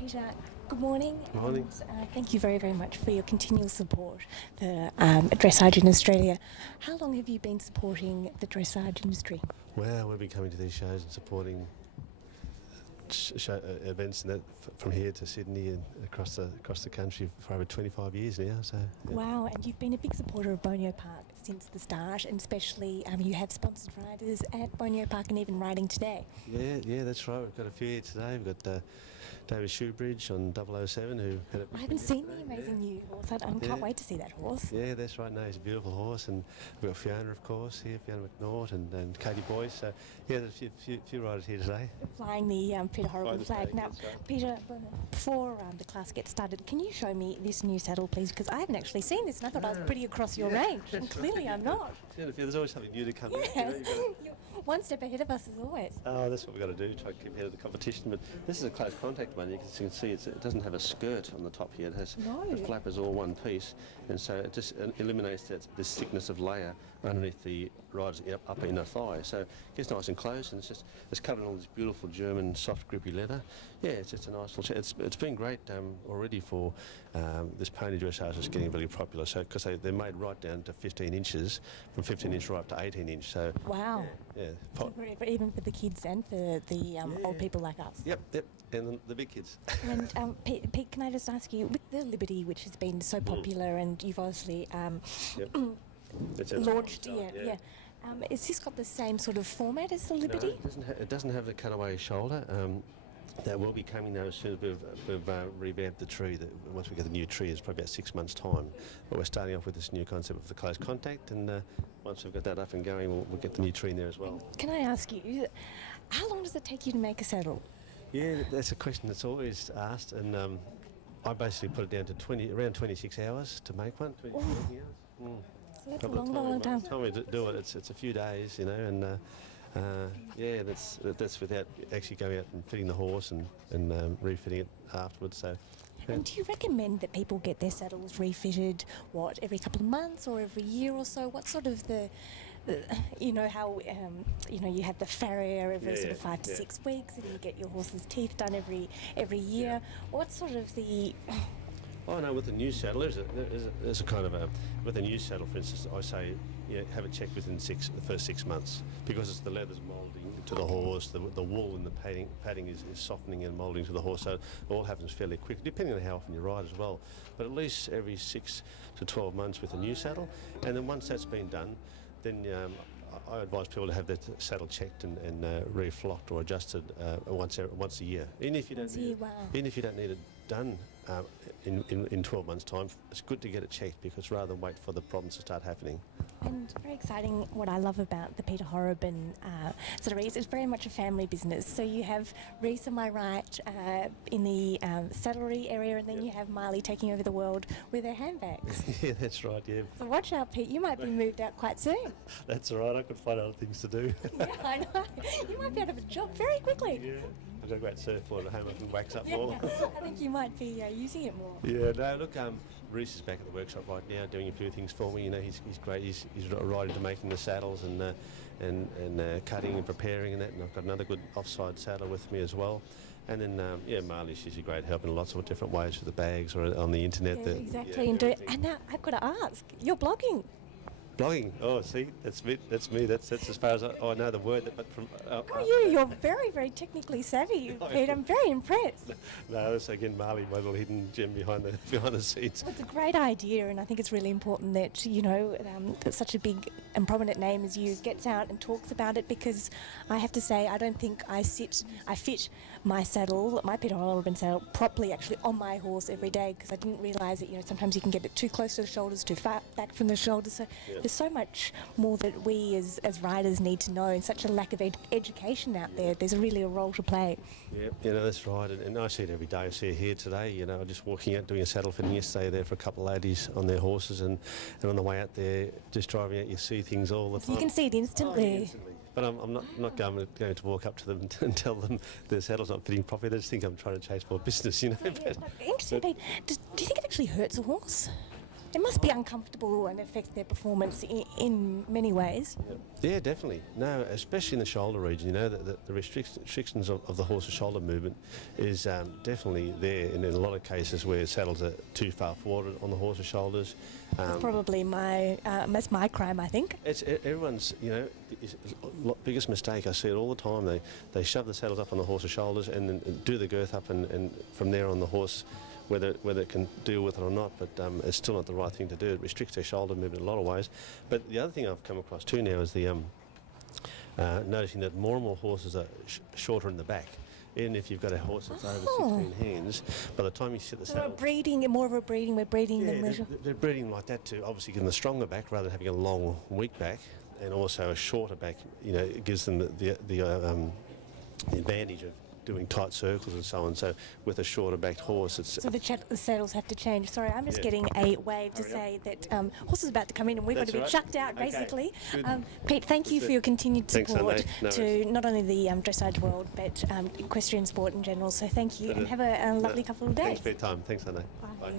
Peter, good morning. Good morning. And, thank you very, very much for your continual support for dressage in Australia. How long have you been supporting the dressage industry? Well, we've been coming to these shows and supporting events and that from here to Sydney and across the country for over 25 years now. So yeah. Wow, and you've been a big supporter of Bonio Park since the start, and especially you have sponsored riders at Bonio Park and even riding today. Yeah, that's right. We've got a few here today. We've got David Shoebridge on 007 who had I haven't seen the amazing new horse. I can't wait to see that horse. Yeah, that's right. No, he's a beautiful horse, and we've got Fiona, of course, here, Fiona McNaught, and Katie Boyce. So yeah, there's a few riders here today. Flying the Peter Horrible flag. Now, right. Peter, before the class gets started, can you show me this new saddle, please? Because I haven't actually seen this, and I thought I was pretty across your range, and clearly I'm not. There's always something new to come in. Yeah, you're one step ahead of us as always. Oh, that's what we've got to do, try to keep ahead of the competition. But this is a close contact one. You can see it doesn't have a skirt on the top here. It has the flap is all one piece, and so it just eliminates this thickness of layer underneath the rider's upper inner thigh. So it gets nice and close, and it's covered in all this beautiful German soft grippy leather. Yeah, it's just a nice little. It's been great already for this pony dressage is getting really popular. So because they're made right down to 15 inches, from 15 inch right up to 18 inch. So wow. Yeah. So even for the kids and for the old people like us. Yep, and the big kids. And Pete, can I just ask you, with the Liberty, which has been so popular, and you've obviously launched, has this got the same sort of format as the Liberty? No, it doesn't have the cutaway shoulder. That will be coming though as soon as we've revamped the tree. Once we get the new tree, it's probably about 6 months' time. But we're starting off with this new concept of the close contact, and once we've got that up and going, we'll get the new tree in there as well. Can I ask you, how long does it take you to make a saddle? Yeah, that's a question that's always asked, and I basically put it down to around 26 hours to make one. 20 hours. So that's a long time. Time we do it, it's a few days, and that's without actually going out and fitting the horse and refitting it afterwards. So. Yeah. And do you recommend that people get their saddles refitted, every couple of months or every year or so? What's sort of you have the farrier every sort of 5 to 6 weeks, and you get your horse's teeth done every year. Yeah. What's sort of the... Oh no, with the new saddle, there's a kind of with a new saddle, for instance, I say have it checked within the first 6 months, because it's the leather's moulding to the horse, the wool and the padding is softening and moulding to the horse, so it all happens fairly quick, depending on how often you ride as well. But at least every 6 to 12 months with a new saddle, and then once that's been done, then I advise people to have their saddle checked and reflocked or adjusted once a year. Even if you don't need it done in 12 months' time, it's good to get it checked, because rather than wait for the problems to start happening. And very exciting, what I love about the Peter Horriban saddleries, it's very much a family business. So you have Reese, am I right, in the saddlery area, and then you have Marley taking over the world with her handbags. Yeah, that's right, yeah. So watch out, Pete, you might be moved out quite soon. That's all right, I could find other things to do. Yeah, I know. You might be out of a job very quickly. Yeah. I've got a great surfboard at home, I can wax up more. I think you might be using it more. Yeah, no, look, Reese is back at the workshop right now doing a few things for me. He's great. He's right into making the saddles and cutting and preparing and that. And I've got another good offside saddle with me as well. And then Marley, she's a great help in lots of different ways with the bags or on the internet. Yeah, exactly. And now I've got to ask, you're blogging. Blogging? Oh, see, that's me. That's as far as I know the word. But from you're very, very technically savvy, Pete. I'm very impressed. No, that's again Marley, my little hidden gem behind the scenes. Well, it's a great idea, and I think it's really important that that such a big and prominent name as you gets out and talks about it, because I have to say I don't think I fit my saddle, my Peter Horriban saddle, properly actually on my horse every day, because I didn't realise that sometimes you can get it too close to the shoulders, too far back from the shoulders. So there's so much more that we as riders need to know, and such a lack of education out there. There's really a role to play. Yeah, that's right, and I see it every day. I see it here today. I'm just walking out doing a saddle fitting yesterday there for a couple of ladies on their horses, and on the way out there, just driving out, you see things all the time. You can see it instantly. But I'm not going to walk up to them and tell them their saddle's not fitting properly. They just think I'm trying to chase more business, Interesting. Do you think it actually hurts a horse? It must be uncomfortable and affect their performance in many ways. Yeah, definitely. No, especially in the shoulder region. You know, the restrictions of the horse's shoulder movement is definitely there, and in a lot of cases where saddles are too far forward on the horse's shoulders. That's probably that's my crime, I think. It's everyone's, you know, biggest mistake. I see it all the time. They shove the saddles up on the horse's shoulders and then do the girth up, and from there on the horse, whether it can deal with it or not, but it's still not the right thing to do. It restricts their shoulder movement in a lot of ways. But the other thing I've come across too now is the noticing that more and more horses are shorter in the back. Even if you've got a horse that's over 16 hands, by the time you sit the So saddle... more of a breeding, we're breeding them. They're breeding like that to obviously give them a stronger back rather than having a long, weak back, and also a shorter back. You know, it gives them the advantage of doing tight circles and so on. So with a shorter backed horse, it's... So the saddles have to change. Sorry, I'm just getting a wave to say that horse is about to come in and we've got to be chucked out, basically. Pete, thank you for your continued support to not only the dressage world, but equestrian sport in general. So thank you and have a lovely couple of days. Thanks for your time. Thanks, Sunday. Bye.